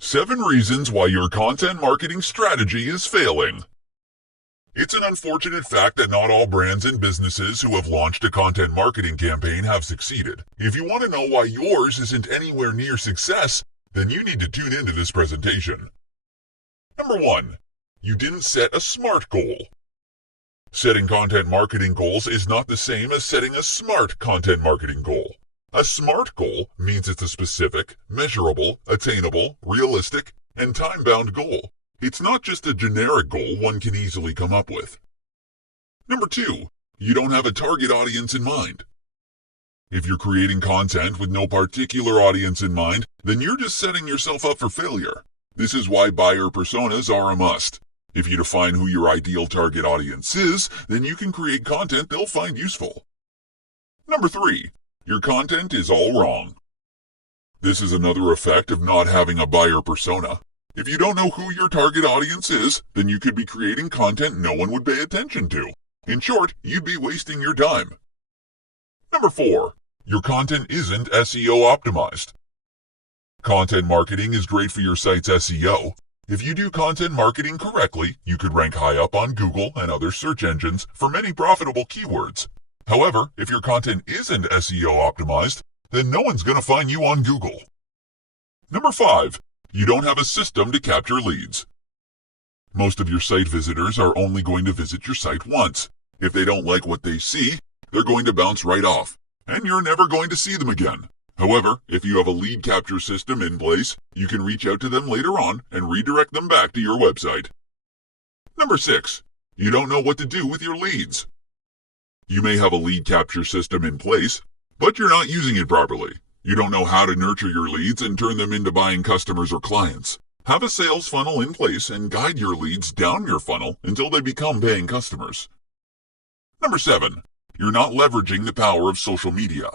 7 reasons why your content marketing strategy is failing. It's an unfortunate fact that not all brands and businesses who have launched a content marketing campaign have succeeded. If you want to know why yours isn't anywhere near success, then you need to tune into this presentation. Number 1. You didn't set a SMART goal. Setting content marketing goals is not the same as setting a SMART content marketing goal. A SMART goal means it's a specific, measurable, attainable, realistic, and time-bound goal. It's not just a generic goal one can easily come up with. Number 2, you don't have a target audience in mind. If you're creating content with no particular audience in mind, then you're just setting yourself up for failure. This is why buyer personas are a must. If you define who your ideal target audience is, then you can create content they'll find useful. Number 3, your content is all wrong. This is another effect of not having a buyer persona. If you don't know who your target audience is, then you could be creating content no one would pay attention to. In short, you'd be wasting your time. Number 4, your content isn't SEO optimized. Content marketing is great for your site's SEO. If you do content marketing correctly, you could rank high up on Google and other search engines for many profitable keywords. However, if your content isn't SEO optimized, then no one's going to find you on Google. Number 5, you don't have a system to capture leads. Most of your site visitors are only going to visit your site once. If they don't like what they see, they're going to bounce right off, and you're never going to see them again. However, if you have a lead capture system in place, you can reach out to them later on and redirect them back to your website. Number 6, you don't know what to do with your leads. You may have a lead capture system in place, but you're not using it properly. You don't know how to nurture your leads and turn them into buying customers or clients. Have a sales funnel in place and guide your leads down your funnel until they become paying customers. Number 7, you're not leveraging the power of social media.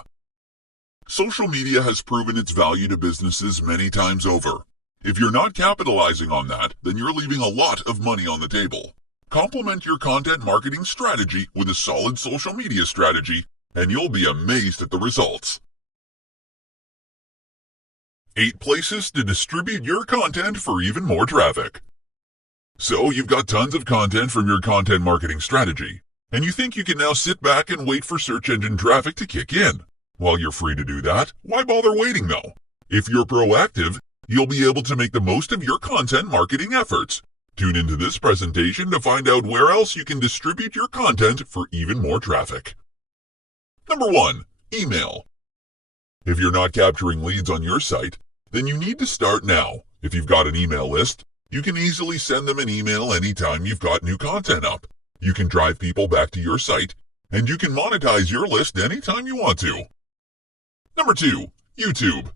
Social media has proven its value to businesses many times over. If you're not capitalizing on that, then you're leaving a lot of money on the table. Complement your content marketing strategy with a solid social media strategy, and you'll be amazed at the results. 8 places to distribute your content for even more traffic. So you've got tons of content from your content marketing strategy, and you think you can now sit back and wait for search engine traffic to kick in. While you're free to do that, why bother waiting though? If you're proactive, you'll be able to make the most of your content marketing efforts. Tune into this presentation to find out where else you can distribute your content for even more traffic. Number 1, email. If you're not capturing leads on your site, then you need to start now. If you've got an email list, you can easily send them an email anytime you've got new content up. You can drive people back to your site, and you can monetize your list anytime you want to. Number 2, YouTube.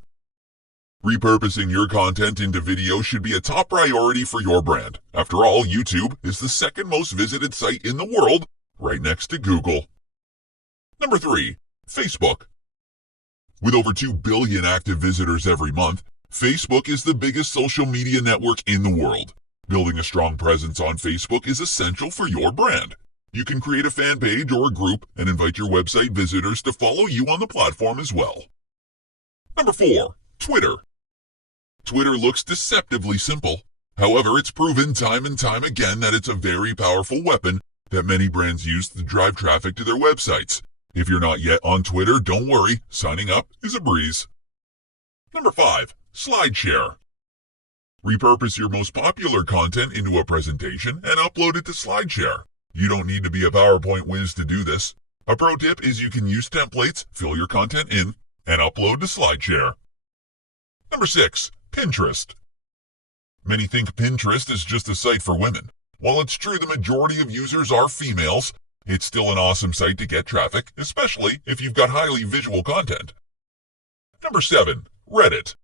Repurposing your content into video should be a top priority for your brand. After all, YouTube is the second most visited site in the world, right next to Google. Number 3, Facebook. With over 2 billion active visitors every month, Facebook is the biggest social media network in the world. Building a strong presence on Facebook is essential for your brand. You can create a fan page or a group and invite your website visitors to follow you on the platform as well. Number 4, Twitter. Twitter looks deceptively simple. However, it's proven time and time again that it's a very powerful weapon that many brands use to drive traffic to their websites. If you're not yet on Twitter, don't worry, signing up is a breeze. Number 5, SlideShare. Repurpose your most popular content into a presentation and upload it to SlideShare. You don't need to be a PowerPoint whiz to do this. A pro tip is you can use templates, fill your content in, and upload to SlideShare. Number 6, Pinterest. Many think Pinterest is just a site for women. While it's true the majority of users are females, it's still an awesome site to get traffic, especially if you've got highly visual content. Number 7, Reddit.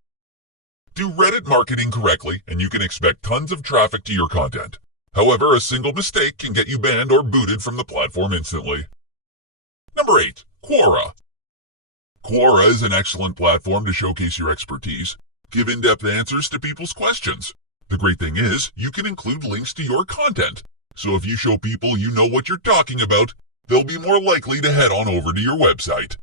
Do Reddit marketing correctly, and you can expect tons of traffic to your content. However, a single mistake can get you banned or booted from the platform instantly. Number 8, Quora. Quora is an excellent platform to showcase your expertise. Give in-depth answers to people's questions. The great thing is, you can include links to your content. So if you show people you know what you're talking about, they'll be more likely to head on over to your website.